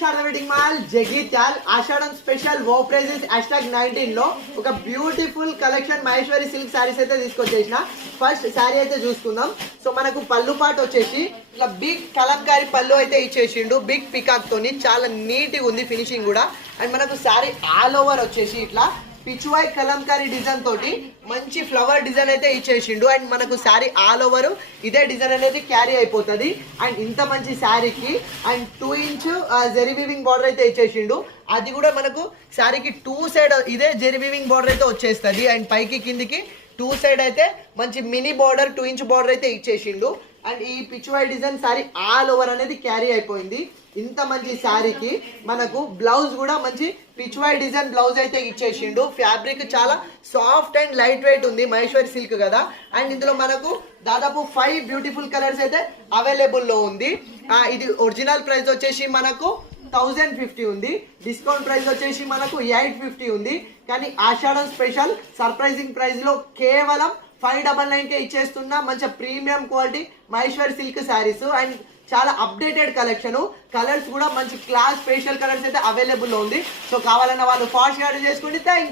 Sharada wedding mall Jagtial ఆషాఢం special వో prices #19 లో ఒక beautiful collection Maheshwari silk saris అయితే తీసుకొచ్చేసిన. ఫస్ట్ సారీ అయితే చూసుకుందాం. సో మనకు పళ్ళు పాటు వచ్చేసి ఇట్లా బిగ్ కలంకారీ పళ్ళు అయితే ఇచ్చేసిండు, బిగ్ పికాక్ తోని చాలా నీట్ గా ఉంది ఫినిషింగ్ కూడా. అండ్ మనకు సారీ ఆల్ ఓవర్ వచ్చేసి ఇట్లా పిచ్వాయ్ కలంకారీ డిజైన్ తోటి మంచి ఫ్లవర్ డిజైన్ అయితే ఇచ్చేసిండు. అండ్ మనకు శారీ ఆల్ ఓవర్ ఇదే డిజైన్ అనేది క్యారీ అయిపోతుంది. అండ్ ఇంత మంచి శారీకి and 2 inch zari weaving border అయితే ఇచ్చేసిండు. అది కూడా మనకు శారీకి 2 సైడ్ ఇదే జెరీ వీవింగ్ బార్డర్ అయితే వచ్చేస్తుంది. అండ్ పైకి కిందికి 2 సైడ్ అయితే మంచి మినీ బార్డర్ 2 ఇంచ్ బార్డర్ అయితే ఇచ్చేసిండు. అండ్ ఈ Pichwai design sari all over అనేది క్యారీ అయిపోయింది. ఇంత మంచి శారీకి మనకు బ్లౌజ్ కూడా మంచి పిచ్వాయ్ డిజైన్ బ్లౌజ్ అయితే ఇచ్చేసిండు. ఫ్యాబ్రిక్ చాలా సాఫ్ట్ అండ్ లైట్ వెయిట్ ఉంది, మహేశ్వరి సిల్క్ కదా. అండ్ ఇందులో మనకు దాదాపు 5 బ్యూటిఫుల్ కలర్స్ అయితే అవైలబుల్లో ఉంది. ఇది ఒరిజినల్ ప్రైస్ వచ్చేసి మనకు 1050 ఉంది. డిస్కౌంట్ ప్రైస్ వచ్చేసి మనకు 850 ఉంది. కానీ ఆషాఢం స్పెషల్ సర్ప్రైజింగ్ ప్రైస్ లో కేవలం 599 కే ఇచ్చేస్తున్నా. మంచి premium quality Maheshwari silk saris and చాలా అప్డేటెడ్ కలెక్షన్. కలర్స్ కూడా మంచి క్లాస్ ఫేషియల్ కలర్స్ అయితే అవైలబుల్ ఉంది. సో కావాలన్న వాళ్ళు ఫాస్ట్ ఆర్డర్ చేసుకోండి. థ్యాంక్